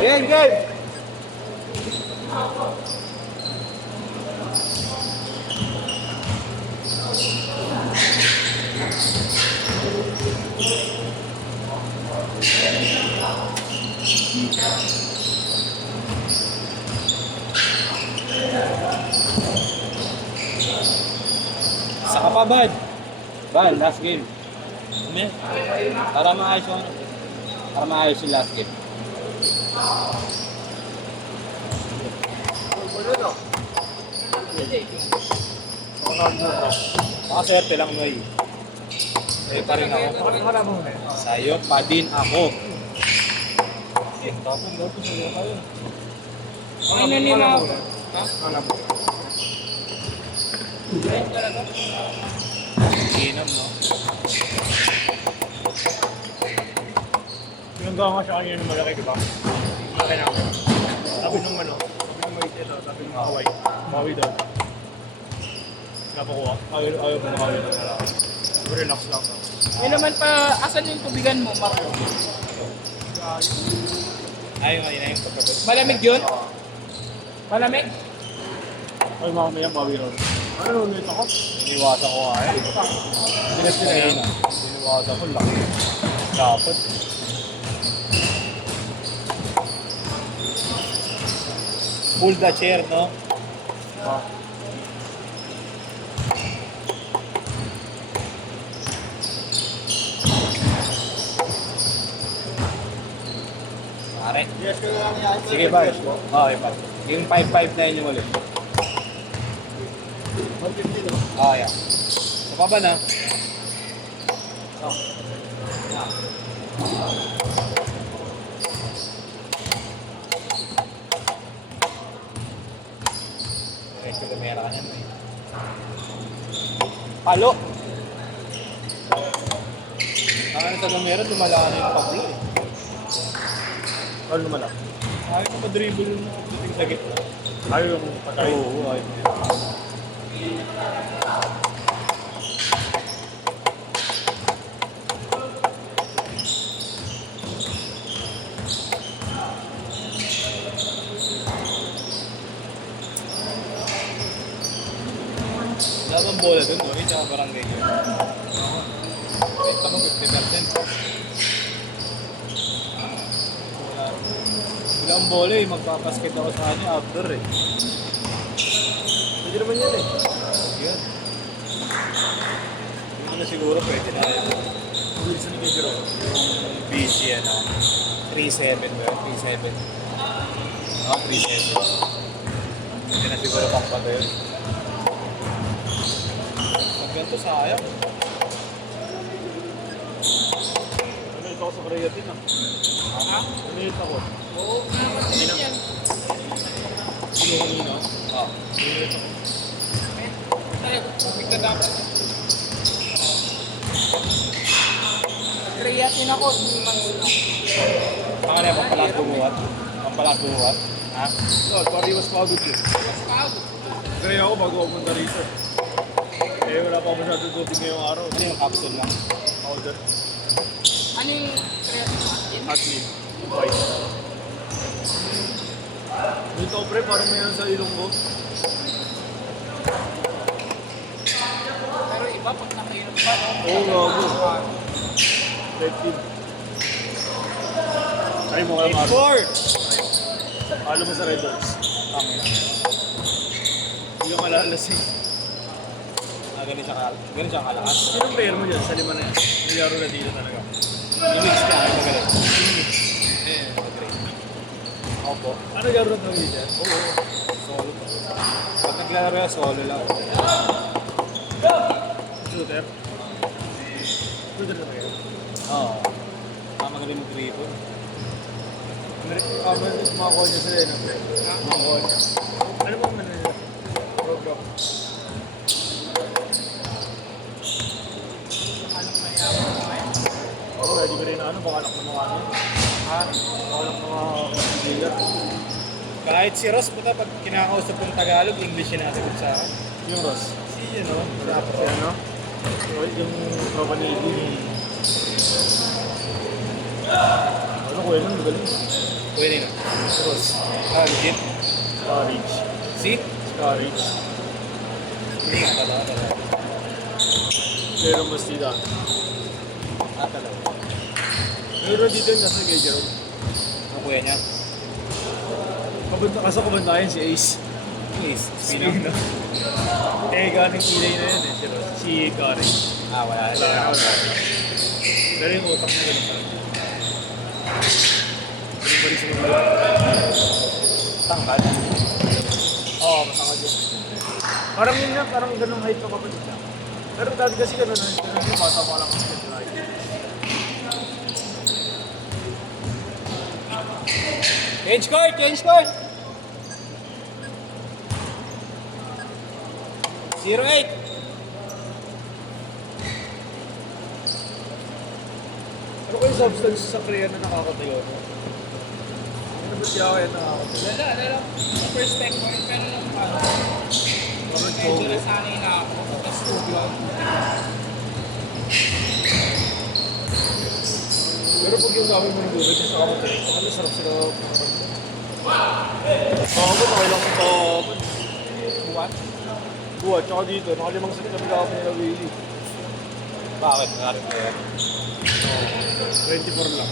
Game, game! Saka pa, Bad. Bad, last game. Ano? Para maayos yung ano. Para maayos yung last game. Swerte lang, Noy. Sa'yo pa rin ako. Sa'yo pa din ako. Tapos sa'yo kayo. Ay, nanila ako. Ha? Inom, no? Pinagawa nga siya kanina ng malaki, diba? Malaki na ako. Sabi nung ano, sabi nung may ito, sabi nung kaway. Kaway daw. Napakuha. Ayaw mo na kaway daw na lang. Relax lang daw. May naman pa, asan yung tubigan mo, Marco? Ayaw nga, yun na yung pagkabot. Malamig yun? Malamig? Ay, mamaya bawi ron. Ano ulit ako? Iniwasan ko nga eh. Sinas nila yun. Iniwasan ko, laki. Dapat. Pull the chair, no? Ah. Pare. Yes, ka lang yan. Sige ba? Okay pa. Yung 559 yung ulit. 150 no? Ah, yeah. Sa pa ba na? Oh. Okay, so lumera ka na. Palo! Ang ano sa lumera, lumala ka na yung pablo eh. Ano naman lang? Ayaw ko ma-dribble yung dating sa gitna. Ayaw yung patay. Oo, ayaw mo yun. Wala bang bola dun, no? Tsaka barangay yun. Kahit ako, 50%. Wala ang bola eh, magpapasket ako sa kanya outdoor eh. Pwede naman yan eh. Yun. Yung ano siguro pwede na yun. Bilis na ni Kedro. Yung BC ano, 3.7 ba yun? 3.7. Oo, 3.7. Hindi na siguro pampato yun. Pag ganito sayang. Ano ito ako sa creatine ah. Ha? Ano ito ako? Oo, ano yan? Yung kanina. Oo. Ano ito ako? Tayo, tubig na dapat. Creatine ako, 3 months na. Mga na pampalas bumuhat. Pampalas bumuhat. Ha? No, parang iwas pagod yun. Mas pagod. Kaya ako bago ako punta rito. Eh, wala pa ako masyadong tubig ngayong araw. Ano yung capsule lang? Powder. Ano yung creatine natin? Athlete. White. Dito pre, parang mayroon sa ilong ko. Pero iba, pag nakainom pa, no? Oo, gago. Red team. Ay mo kayo maro. Import! Alam mo sa Red Dogs. Tangina. Hindi ka malalasing. Ah, ganun siya kalakas. Sinong player mo dyan sa lima na yan? Nilaro na dito talaga. Yung mix niya, ay magaling. Eh, magaling. Ako po. Ano laro na talaga dyan? Oo. Solo. Pag naglalaro yan, solo lang. Shooter? Shooter na talaga. Oo. Magaling mag-dribble. Makakuha niya sila yun. Makakuha niya. Ano mo man nila? Program. Oo, hindi ko rin ano, bakalak na mga ano. Ha? Bakalak na mga dealer. Kahit si Ross, puta, pag kinakausap ng Tagalog, English yung nasagot sa akin. Yung Ross. Si, ano, dapat Kasi ano? Yung tropa ni Eddie. Ano ko yun? Magaling. Pwede na. Cross. Legit. Scarage. See? Scarage. Hindi nga, talaga. Pero mas tida. Talaga. Pero dito yung nasa kay Jerome. Ang kuya niya. Kaso kabantayan si Ace. Please. Spino. Eh, galing kilay na yun eh. Si Gary. Wala. Pero yung utak na ganun talaga. Ganun pa rin sa mga Tangkad. Oo, matangad yun. Parang yun nga, parang ganung height ng kapatid siya. Pero dati kasi ganun yung bata mo lang kasi like. Change court! Change court! 0-8. Ano ko yung substance sa Korea na nakakatayo? Ano ba siya kaya nakakatayo? Wala. First time ko, pero nung Parang medyo choke. nasanay na ako. Tapos tubig. Pero pag yung gamit mo ng tubig, sa kamatay, saka sarap sila kahapon, nakailang ko kahapon. Buwan? Buhat, tsaka dito, nakalimang set kami kahapon nila Willie. Bakit? Narin ko yan. 24 lang.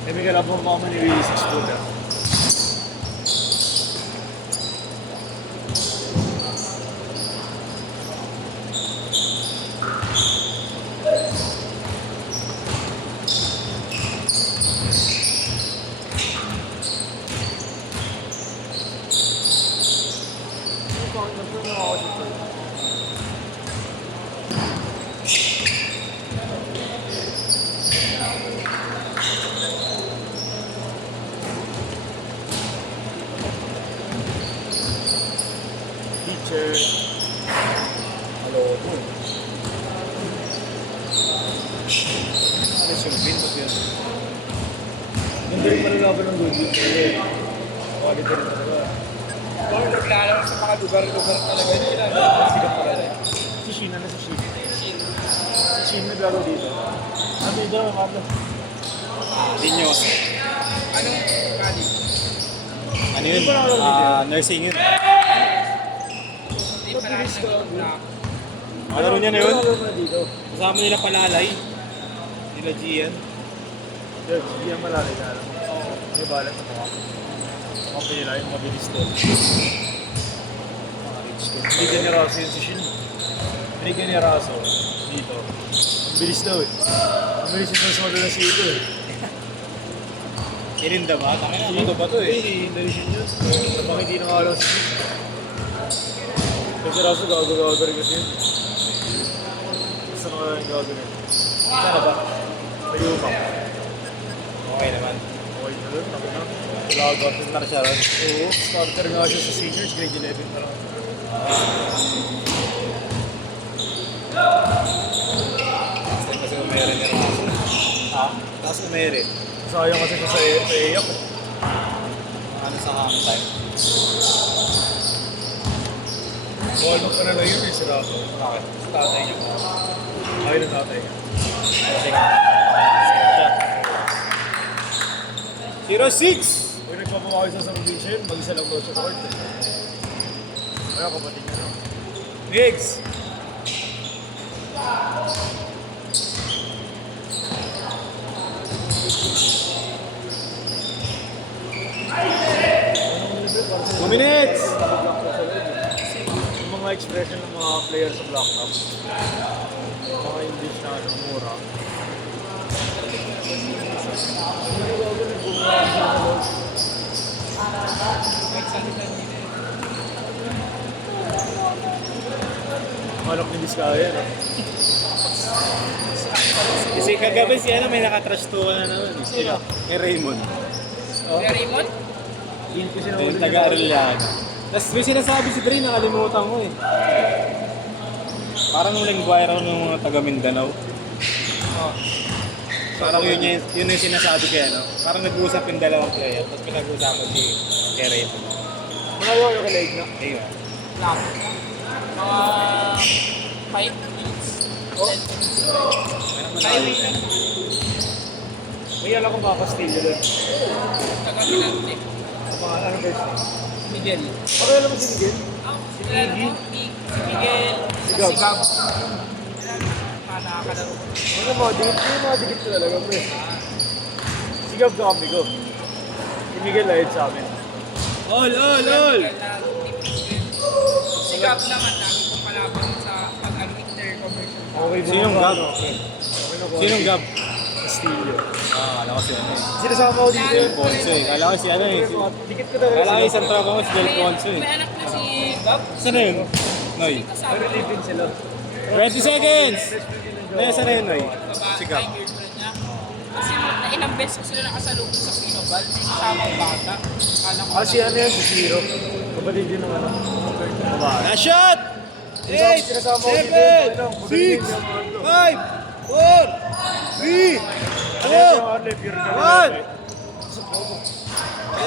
Eh, may kalabang pa kami ni Willie 6 footer. Teacher. Hello. Ano yung pinto yun? Ganda yung malalaban ng good yun. Quality rin talaga. Kung naglalaro sa mga lugar-lugar talaga nila, sigat talaga. Si Sheena na si Sheena. Si Sheena naglaro dito. Ano dito, Carlos? Dinyos. Anong bali? Ano yun? Nursing yun. Hindi pa rin na Ano niya na yun? Ano na dito? Kasama nila palalay. Nila Gian. Hindi yan malalay na alam. Oo. May balat sa mukha. Okay nila yung mabilis doon. Hindi generoso yun si Shin. Hindi generoso. Dito. Ang bilis daw eh. Ang bilis yung transmodo na si Ito eh. Irinda ba? Tangina, ano ba to eh? Hindi Shin yun. Kapag hindi nakalaw si Shin. Kasi raso gago rin kasi yun. Gusto ko yung gago rin. Sana ba? May upang. Okay naman. Okay na doon. Naku na. Lago ako. Star siya ron. Oo. Starter nga siya sa seniors. Grade 11 na lang. Last time kasi umere ni Raso. Ha? Tapos umere. Sayang kasi siya sa EAP. Ano sa hang time? Walnut ka na lang yun eh. Si Raso. Bakit? Sa tatay niya. Ayaw ng tatay niya. Kasi nga. 0-6! Kung nagpapakawin sa Zambia yun, mag-isa lang daw siya sa court eh. Kaya kapatid niya lang. Gigs! Two minutes! Yung mga expression ng mga players sa Black Cup. Mga English na ano, mura. Malok ni Vizcaya, no? Kasi kagabi si ano, may nakatrash to na naman. Sino? Kay Raymond. Oh, Raymond? hindi kasi Yung nahuli taga-Arellano. Tapos may sinasabi si Dre, nakalimutan ko eh. Parang nung viral ng mga taga-Mindanao. Oh. Parang yun yung sinasabi kaya, no? Parang nag-uusap yung dalawang player, tapos pinag-uusapan si kay Raymond. Malayo yung kalig na. Ayun. Lang. Mga 5 minutes. Oh. Meron Highway na. May alam ko mga Castillo doon. Taga-Pinante. Mga ano guys? Miguel. Ano alam mo si Miguel? Si Miguel. Si Miguel. Sigab. Sigab. Nakakalaro ko. Ano mga dikit? Yung mga dikit talaga, pre. Sigab ka kami ko. Si Miguel lahit sa amin. All! Miguel na tip. Sigab naman namin kung kalaban sa inter-commercial. Okay, Sinong Gab? Okay. Sinong Gab? Castillo. Kala ko si ano eh. Sinasama ko dito yun. Ponce eh. Kala ko si ano eh. Dikit ko talaga. Kala ko isang tropa ko si Del Ponce eh. May anak na si Gab. Saan na yun? Noy. Kasama Pero live din sila. 20 seconds! Noy, saan na yun, Noy? babae, Sigab. girlfriend niya. Kasi na ilang beses ko sila nakasalubong sa Pinobal, may kasamang bata. Kala ko Si ano yan, si Zero. Kapatid din ng ano. Babae. Last shot! Sinasama ko dito yung ano, magaling yung ano. 5, 4, 3, Ano yung ano, pure na. 1!